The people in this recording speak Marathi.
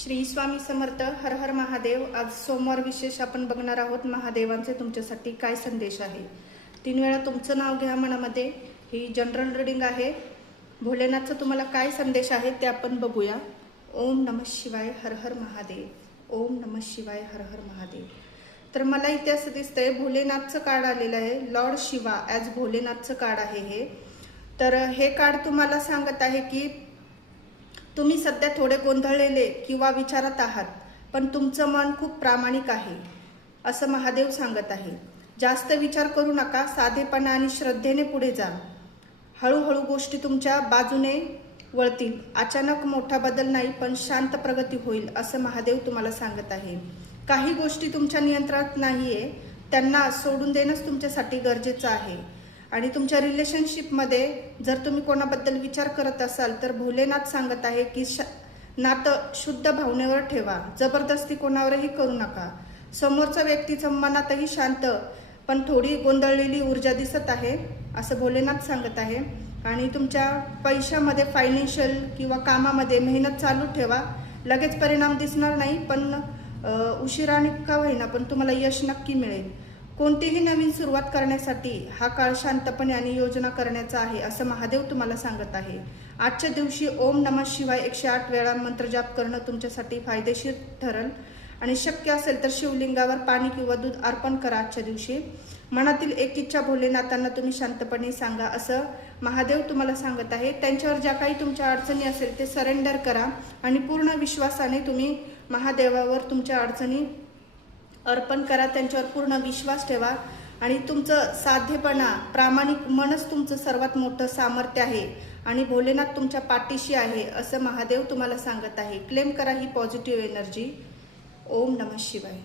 श्री स्वामी समर्थ. हर हर महादेव. आज सोमवार विशेष आपण बघणार आहोत. महादेवांचे तुमच्यासाठी काय संदेश आहे. 3 वेळा तुमचं नाव घ्या मनामध्ये. ही जनरल रीडिंग आहे. भोलेनाथचा तुम्हाला काय संदेश आहे ते आपण बघूया. ओम नमः शिवाय. हर हर महादेव. ओम नमः शिवाय. हर हर महादेव. तर मला इथे असं दिसतंय भोलेनाथचं कार्ड आलेलं आहे. लॉर्ड शिवा ॲज भोलेनाथचं कार्ड आहे हे. तर हे कार्ड तुम्हाला सांगत आहे की तुम्ही सध्या थोडे गोंधळलेले किंवा विचारात आहात, पण तुमचं मन खूप प्रामाणिक आहे असं महादेव सांगत आहे. जास्त विचार करू नका. साधेपणा आणि श्रद्धेने पुढे जा. हळूहळू गोष्टी तुमच्या बाजूने वळतील. अचानक मोठा बदल नाही, पण शांत प्रगती होईल असं महादेव तुम्हाला सांगत आहे. काही गोष्टी तुमच्या नियंत्रणात नाहीये, त्यांना सोडून देणंच तुमच्यासाठी गरजेचं आहे. आणि तुमच्या रिलेशनशिपमध्ये जर तुम्ही कोणाबद्दल विचार करत असाल तर भोलेनाथ सांगत आहे की नातं शुद्ध भावनेवर ठेवा. जबरदस्ती कोणावरही करू नका. समोरच्या व्यक्तीचं मनातही शांत पण थोडी गोंधळलेली ऊर्जा दिसत आहे असं भोलेनाथ सांगत आहे. आणि तुमच्या पैशामध्ये फायनान्शियल किंवा कामामध्ये मेहनत चालू ठेवा. लगेच परिणाम दिसणार नाही, पण उशिराने का होईना पण तुम्हाला यश नक्की मिळेल. कोणतीही नवीन सुरुवात करण्यासाठी हा काळ शांतपणे आणि योजना करण्याचा आहे असं महादेव तुम्हाला सांगत आहे. आजच्या दिवशी ओम नमः शिवाय 108 वेळा मंत्र जाप करणं तुमच्यासाठी फायदेशीर ठरेल. आणि शक्य असेल तर शिवलिंगावर पाणी किंवा दूध अर्पण करा. आजच्या दिवशी मनातील एक इच्छा भोलेनाथांना तुम्ही शांतपणे सांगा असं महादेव तुम्हाला सांगत आहे. त्यांच्यावर ज्या काही तुमच्या अडचणी असेल ते सरेंडर करा आणि पूर्ण विश्वासाने तुम्ही महादेवावर तुमच्या अडचणी अर्पण करा. त्यांच्यावर पूर्ण विश्वास ठेवा. आणि तुमचं साधेपणा, प्रामाणिक मनच तुमचं सर्वात मोठं सामर्थ्य आहे. आणि भोलेनाथ तुमच्या पाठीशी आहे असं महादेव तुम्हाला सांगत आहे. क्लेम करा ही पॉझिटिव्ह एनर्जी. ओम नमः शिवाय.